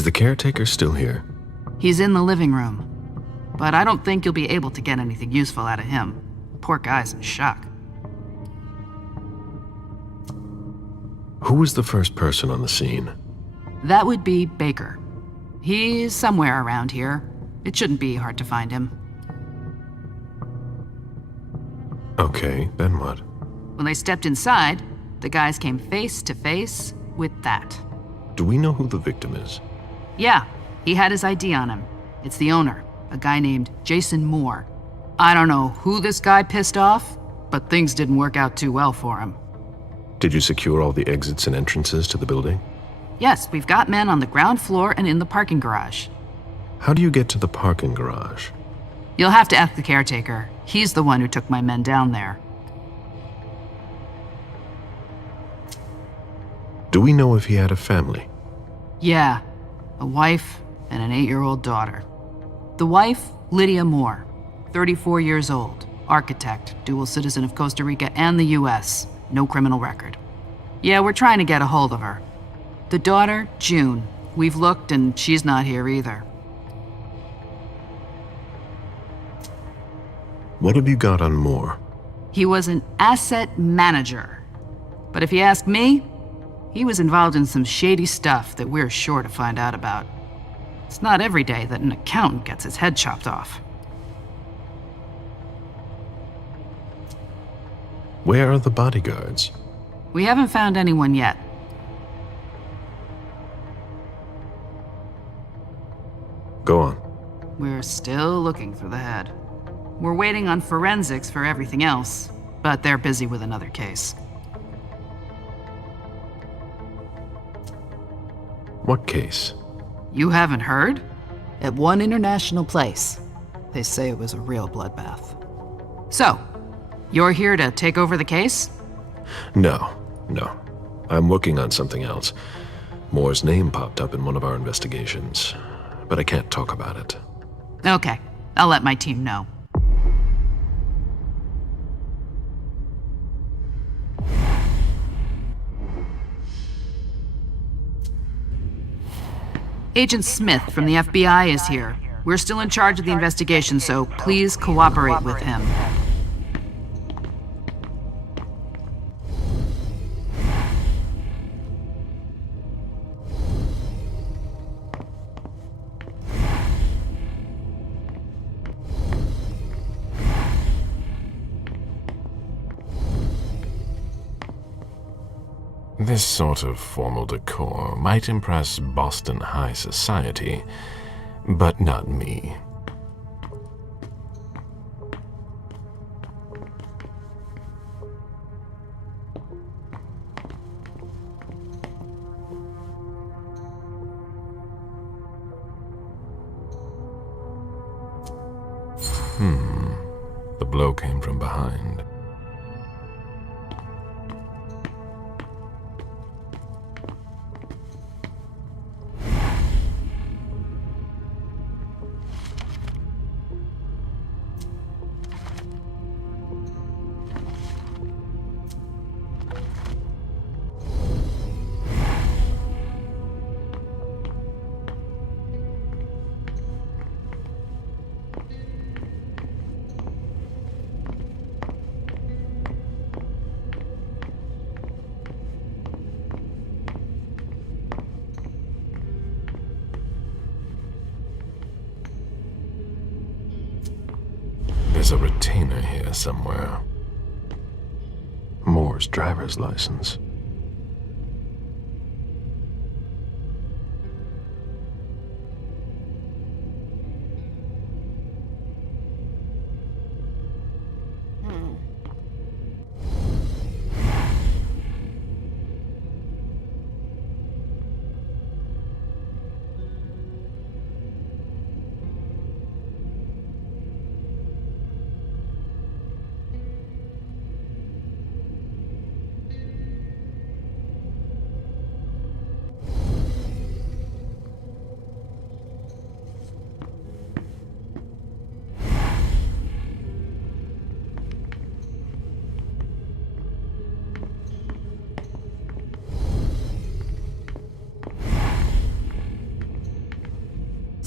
Is the caretaker still here? He's in the living room. But I don't think you'll be able to get anything useful out of him. Poor guy's in shock. Who was the first person on the scene? That would be Baker. He's somewhere around here. It shouldn't be hard to find him. Okay, then what? When they stepped inside, the guys came face to face with that. Do we know who the victim is? Yeah, he had his ID on him. It's the owner, a guy named Jason Moore. I don't know who this guy pissed off, but things didn't work out too well for him. Did you secure all the exits and entrances to the building? Yes, we've got men on the ground floor and in the parking garage. How do you get to the parking garage? You'll have to ask the caretaker. He's the one who took my men down there. Do we know if he had a family? Yeah, a wife and an 8-year-old daughter. The wife, Lydia Moore, 34 years old, architect, dual citizen of Costa Rica and the US, no criminal record. Yeah, we're trying to get a hold of her. The daughter, June. We've looked and she's not here either. What have you got on Moore? He was an asset manager. But if you ask me, he was involved in some shady stuff that we're sure to find out about. It's not every day that an accountant gets his head chopped off. Where are the bodyguards? We haven't found anyone yet. Go on. We're still looking for the head. We're waiting on forensics for everything else, but they're busy with another case. What case? You haven't heard? At one international place. They say it was a real bloodbath. So, you're here to take over the case? No. I'm working on something else. Moore's name popped up in one of our investigations, but I can't talk about it. Okay, I'll let my team know. Agent Smith from the FBI is here. We're still in charge of the investigation, so please cooperate with him. This sort of formal decor might impress Boston high society, but not me. The blow came from behind. There's a retainer here somewhere. Moore's driver's license.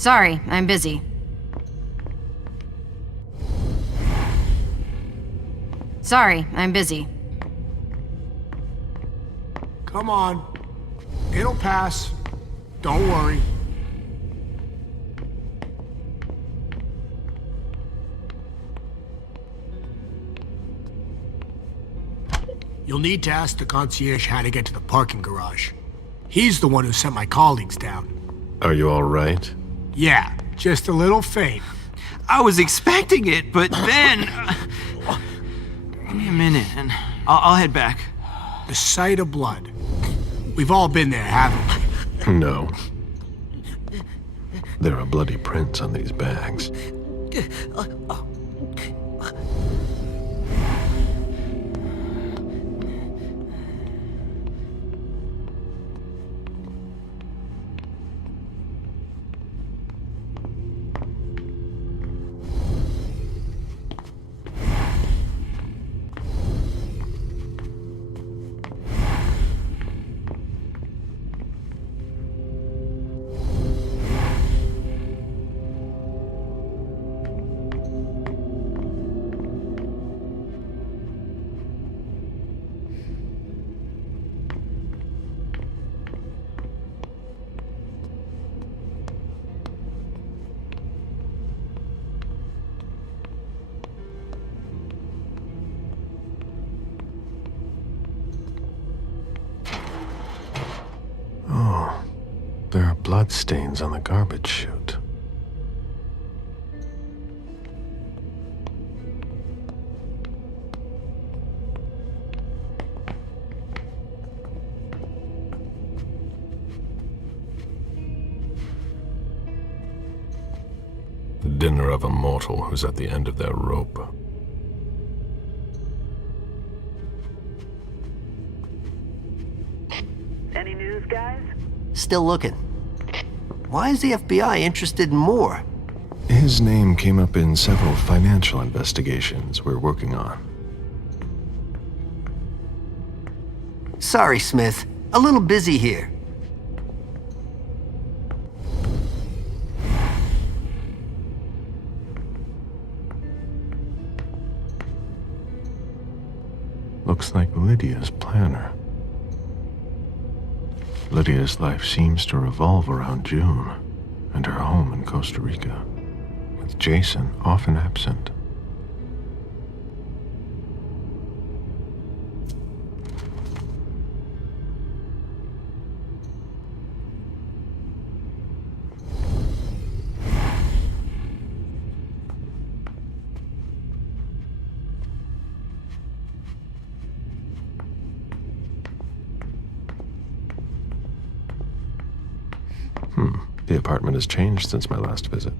Sorry, I'm busy. Sorry, I'm busy. Come on. It'll pass. Don't worry. You'll need to ask the concierge how to get to the parking garage. He's the one who sent my colleagues down. Are you all right? Yeah, just a little faint. I was expecting it, but then... Give me a minute, and I'll head back. The sight of blood. We've all been there, haven't we? No. There are bloody prints on these bags. There are blood stains on the garbage chute. The dinner of a mortal who's at the end of their rope. Any news, guys? Still looking. Why is the FBI interested in Moore? His name came up in several financial investigations we're working on. Sorry, Smith. A little busy here. Looks like Lydia's planner. Lydia's life seems to revolve around June and her home in Costa Rica, with Jason often absent. The apartment has changed since my last visit.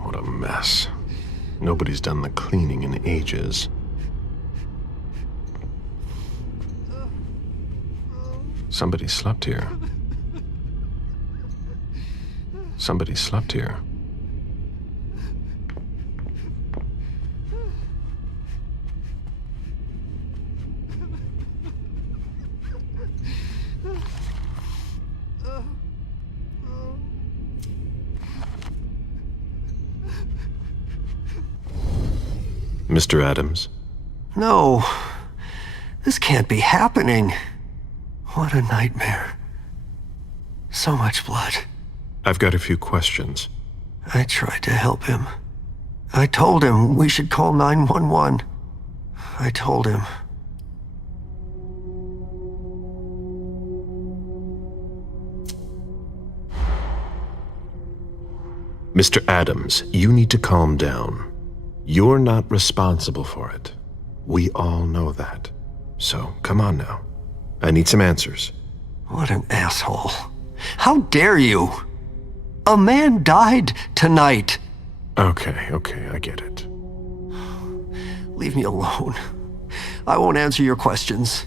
What a mess. Nobody's done the cleaning in ages. Somebody slept here. Somebody slept here. Mr. Adams? No. This can't be happening. What a nightmare. So much blood. I've got a few questions. I tried to help him. I told him we should call 911. I told him. Mr. Adams, you need to calm down. You're not responsible for it. We all know that. So, come on now. I need some answers. What an asshole. How dare you? A man died tonight. Okay, I get it. Leave me alone. I won't answer your questions.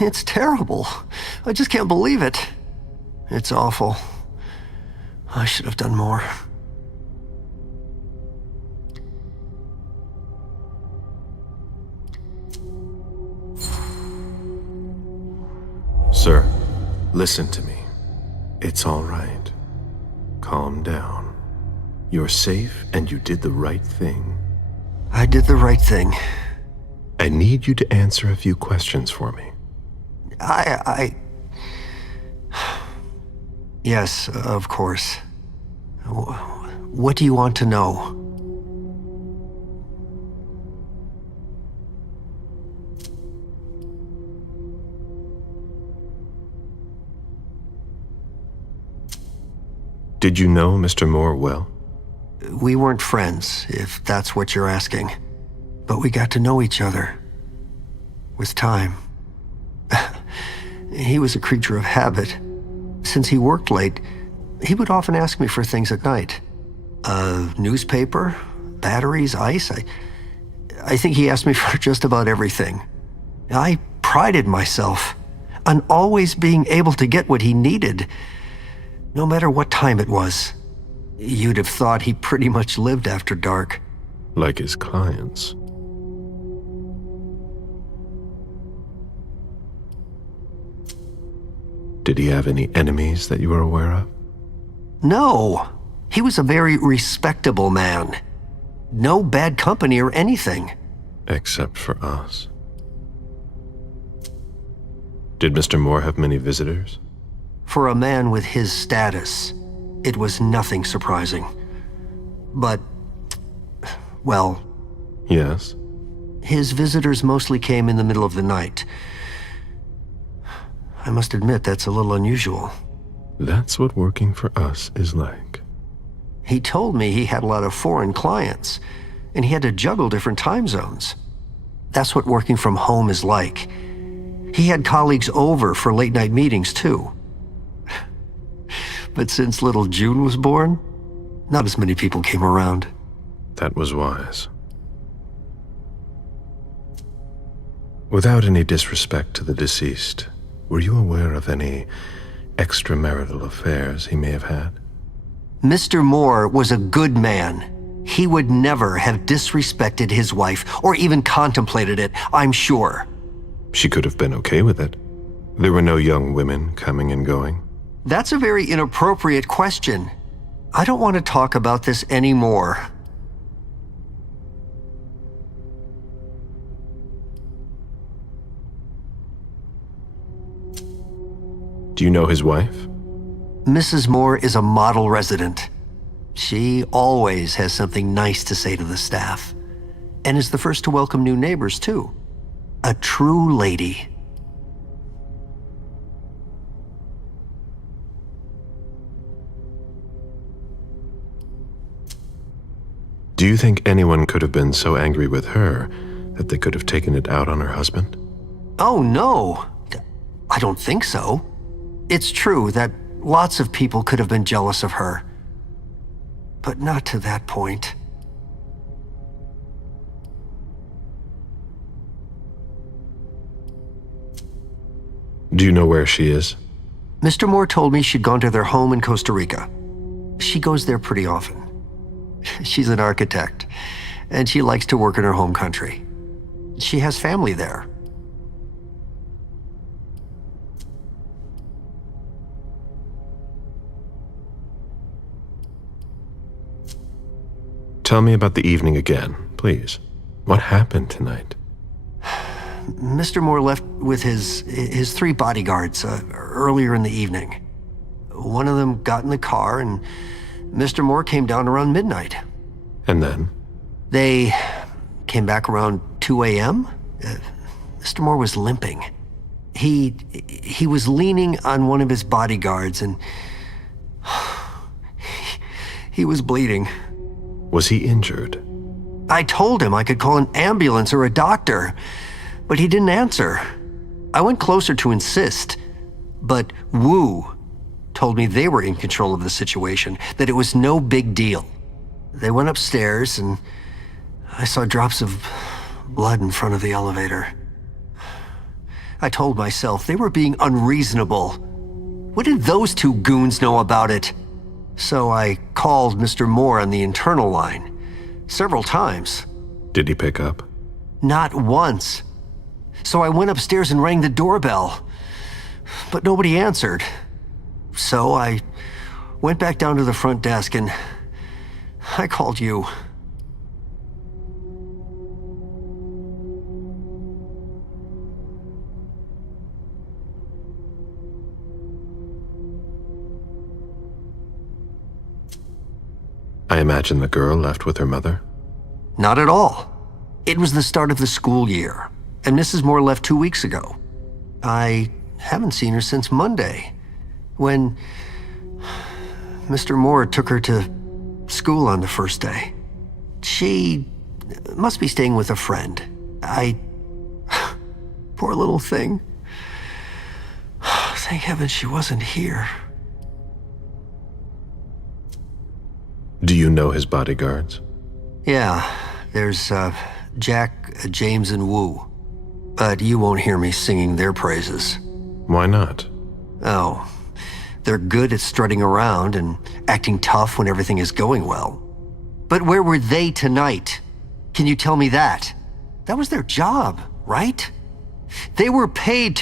It's terrible. I just can't believe it. It's awful. I should have done more. Sir, listen to me. It's all right. Calm down. You're safe and you did the right thing. I did the right thing. I need you to answer a few questions for me. Yes, of course. What do you want to know? Did you know Mr. Moore well? We weren't friends, if that's what you're asking. But we got to know each other. With time. He was a creature of habit. Since he worked late, he would often ask me for things at night. A newspaper, batteries, ice. I think he asked me for just about everything. I prided myself on always being able to get what he needed, no matter what time it was. You'd have thought he pretty much lived after dark. Like his clients. Did he have any enemies that you were aware of? No. He was a very respectable man. No bad company or anything. Except for us. Did Mr. Moore have many visitors? For a man with his status, it was nothing surprising. But, well, Yes. his visitors mostly came in the middle of the night. I must admit that's a little unusual. That's what working for us is like. He told me he had a lot of foreign clients, and he had to juggle different time zones. That's what working from home is like. He had colleagues over for late-night meetings, too. But since little June was born, not as many people came around. That was wise. Without any disrespect to the deceased, were you aware of any extramarital affairs he may have had? Mr. Moore was a good man. He would never have disrespected his wife, or even contemplated it, I'm sure. She could have been okay with it. There were no young women coming and going. That's a very inappropriate question. I don't want to talk about this anymore. Do you know his wife? Mrs. Moore is a model resident. She always has something nice to say to the staff, and is the first to welcome new neighbors, too. A true lady. Do you think anyone could have been so angry with her that they could have taken it out on her husband? Oh, no. I don't think so. It's true that lots of people could have been jealous of her. But not to that point. Do you know where she is? Mr. Moore told me she'd gone to their home in Costa Rica. She goes there pretty often. She's an architect, and she likes to work in her home country. She has family there. Tell me about the evening again, please. What happened tonight? Mr. Moore left with his 3 bodyguards earlier in the evening. One of them got in the car, and Mr. Moore came down around midnight. And then? They came back around 2 a.m. Mr. Moore was limping. He was leaning on one of his bodyguards, and he was bleeding. Was he injured? I told him I could call an ambulance or a doctor, but he didn't answer. I went closer to insist, but Wu told me they were in control of the situation, that it was no big deal. They went upstairs, and I saw drops of blood in front of the elevator. I told myself they were being unreasonable. What did those 2 goons know about it? So I called Mr. Moore on the internal line several times. Did he pick up? Not once. So I went upstairs and rang the doorbell. but nobody answered. So I went back down to the front desk and I called you. I imagine the girl left with her mother? Not at all. It was the start of the school year, and Mrs. Moore left 2 weeks ago. I haven't seen her since Monday, when Mr. Moore took her to school on the first day. She must be staying with a friend. Poor little thing. Thank heaven she wasn't here. Do you know his bodyguards? Yeah, there's Jack, James, and Wu. But you won't hear me singing their praises. Why not? Oh, they're good at strutting around and acting tough when everything is going well. But where were they tonight? Can you tell me that? That was their job, right? They were paid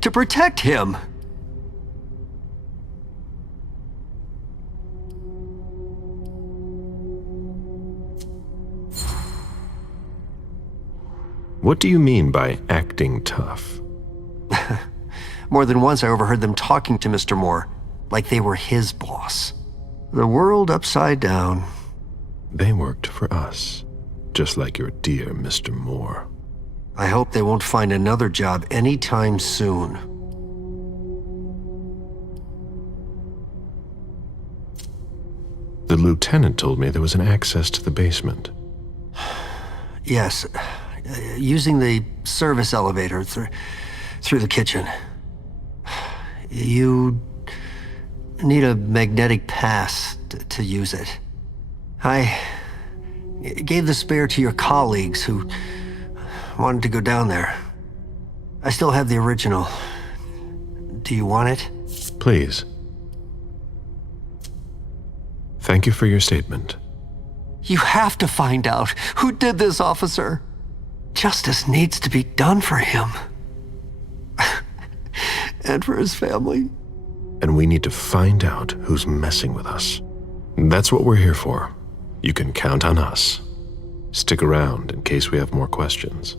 to protect him. What do you mean by acting tough? More than once I overheard them talking to Mr. Moore, like they were his boss. The world upside down. They worked for us, just like your dear Mr. Moore. I hope they won't find another job anytime soon. The lieutenant told me there was an access to the basement. Yes, using the service elevator through the kitchen. You need a magnetic pass to use it. I gave the spare to your colleagues who wanted to go down there. I still have the original. Do you want it? Please. Thank you for your statement. You have to find out who did this, officer. Justice needs to be done for him. And for his family. And we need to find out who's messing with us. That's what we're here for. You can count on us. Stick around in case we have more questions.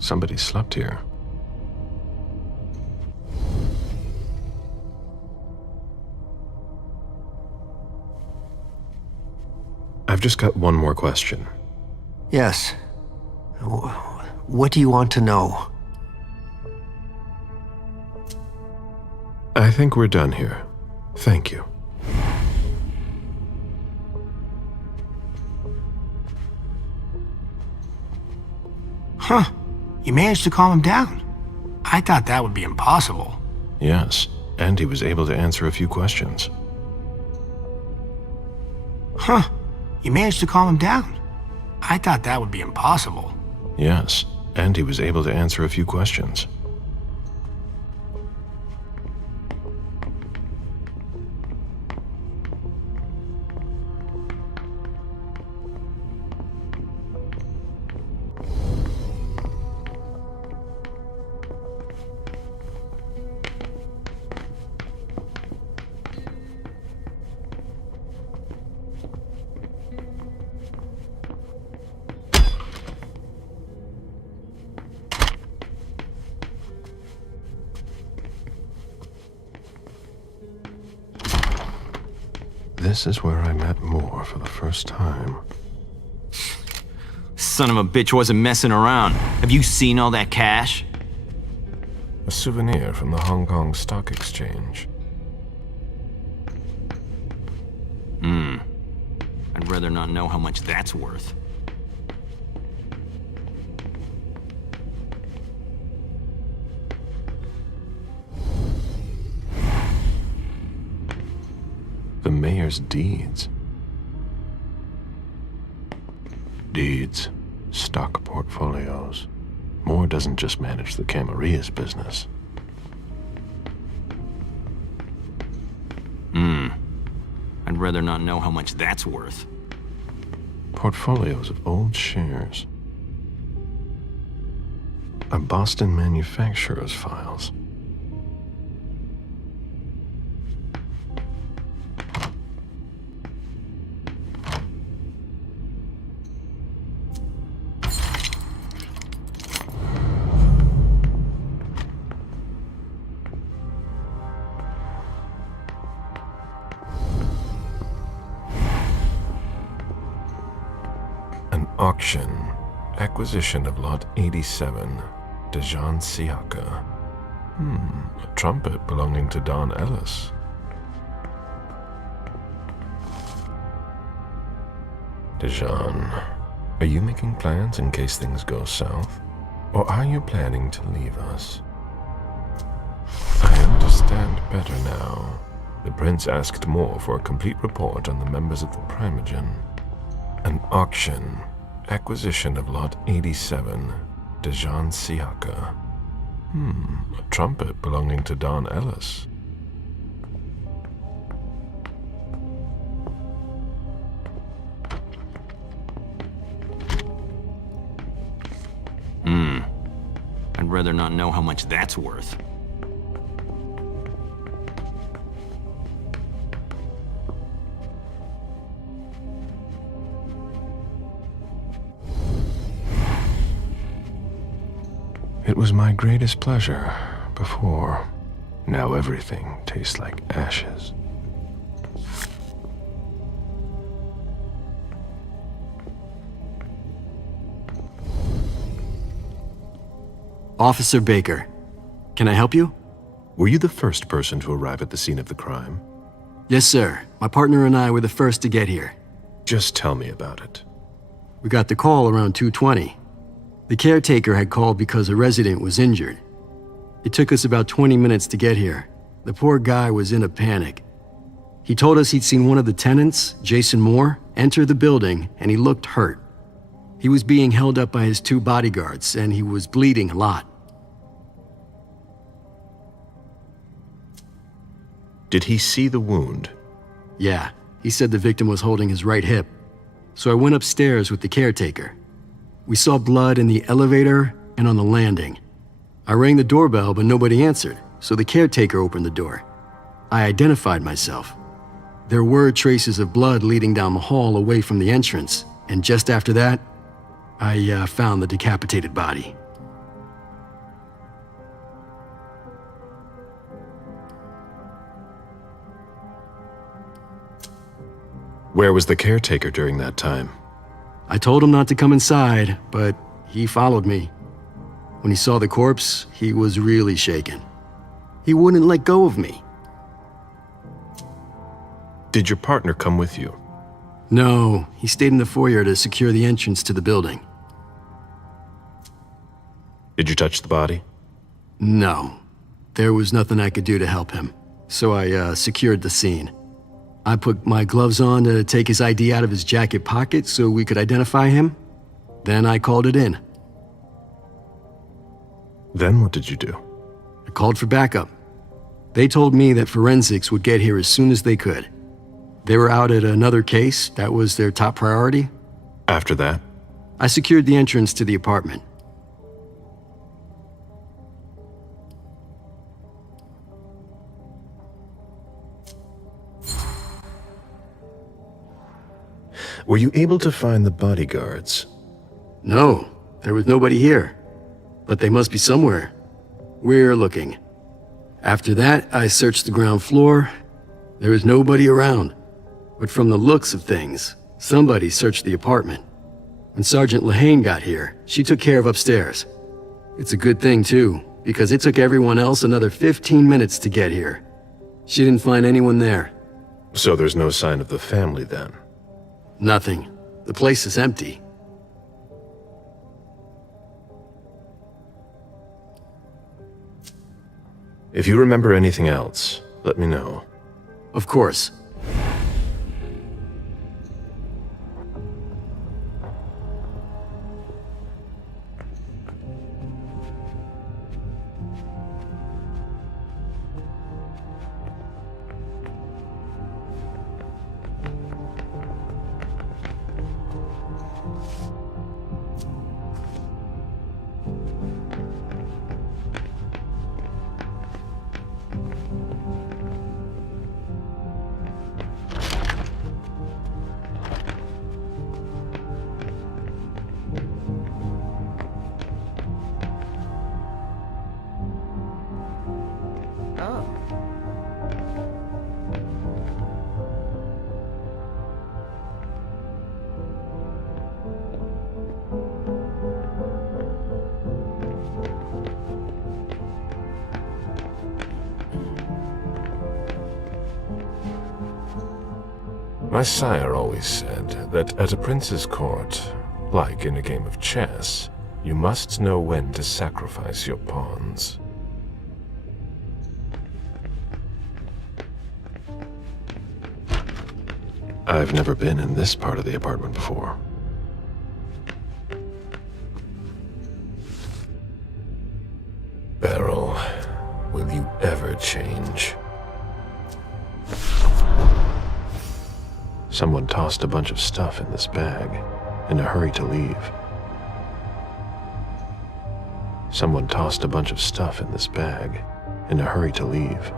Somebody slept here. I've just got one more question. Yes. What do you want to know? I think we're done here. Thank you. Huh. You managed to calm him down. I thought that would be impossible. Yes, and he was able to answer a few questions. Huh. You managed to calm him down. I thought that would be impossible. Yes, and he was able to answer a few questions. This is where I met Moore for the first time. Son of a bitch wasn't messing around. Have you seen all that cash? A souvenir from the Hong Kong Stock Exchange. I'd rather not know how much that's worth. The mayor's deeds. Deeds. stock portfolios. Moore doesn't just manage the Camaria's business. I'd rather not know how much that's worth. Portfolios of old shares. A Boston manufacturer's files. Auction. Acquisition of Lot 87. Dejan Siaka. A trumpet belonging to Don Ellis. Dejan, are you making plans in case things go south? Or are you planning to leave us? I understand better now. The prince asked Moore for a complete report on the members of the Primogen. An auction. Acquisition of Lot 87, Dejan Siaka. A trumpet belonging to Don Ellis. I'd rather not know how much that's worth. It was my greatest pleasure before. Now everything tastes like ashes. Officer Baker, can I help you? Were you the first person to arrive at the scene of the crime? Yes, sir. My partner and I were the first to get here. Just tell me about it. We got the call around 2:20. The caretaker had called because a resident was injured. It took us about 20 minutes to get here. The poor guy was in a panic. He told us he'd seen one of the tenants, Jason Moore, enter the building and he looked hurt. He was being held up by his 2 bodyguards and he was bleeding a lot. Did he see the wound? Yeah, he said the victim was holding his right hip. So I went upstairs with the caretaker. We saw blood in the elevator and on the landing. I rang the doorbell, but nobody answered, so the caretaker opened the door. I identified myself. There were traces of blood leading down the hall away from the entrance, and just after that, I found the decapitated body. Where was the caretaker during that time? I told him not to come inside, but he followed me. When he saw the corpse, he was really shaken. He wouldn't let go of me. Did your partner come with you? No, he stayed in the foyer to secure the entrance to the building. Did you touch the body? No, there was nothing I could do to help him, so I secured the scene. I put my gloves on to take his ID out of his jacket pocket so we could identify him. Then I called it in. Then what did you do? I called for backup. They told me that forensics would get here as soon as they could. They were out at another case, that was their top priority. After that? I secured the entrance to the apartment. Were you able to find the bodyguards? No, there was nobody here. But they must be somewhere. We're looking. After that, I searched the ground floor. There was nobody around. But from the looks of things, somebody searched the apartment. When Sergeant Lehane got here, she took care of upstairs. It's a good thing, too, because it took everyone else another 15 minutes to get here. She didn't find anyone there. So there's no sign of the family then? Nothing. The place is empty. If you remember anything else, let me know. Of course. My sire always said that at a prince's court, like in a game of chess, you must know when to sacrifice your pawns. I've never been in this part of the apartment before. Beryl, will you ever change? Someone tossed a bunch of stuff in this bag, in a hurry to leave. Someone tossed a bunch of stuff in this bag, in a hurry to leave.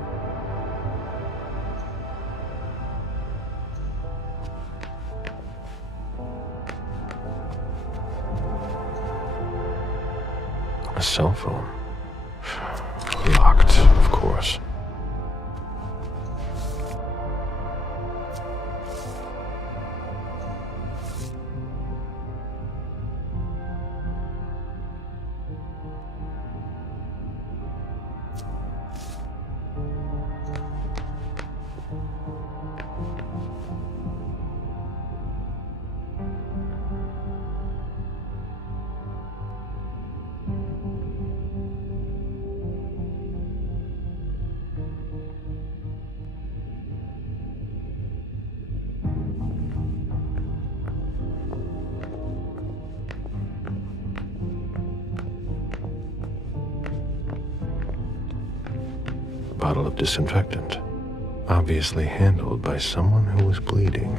A cell phone. Locked, of course. Bottle of disinfectant, obviously handled by someone who was bleeding.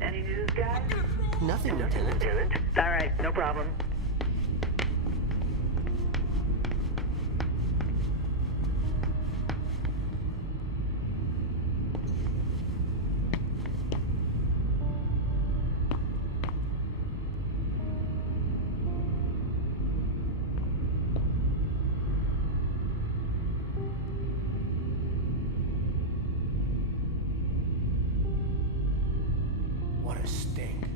Any news, guys? Nothing, Lieutenant. All right, no problem. What a stink.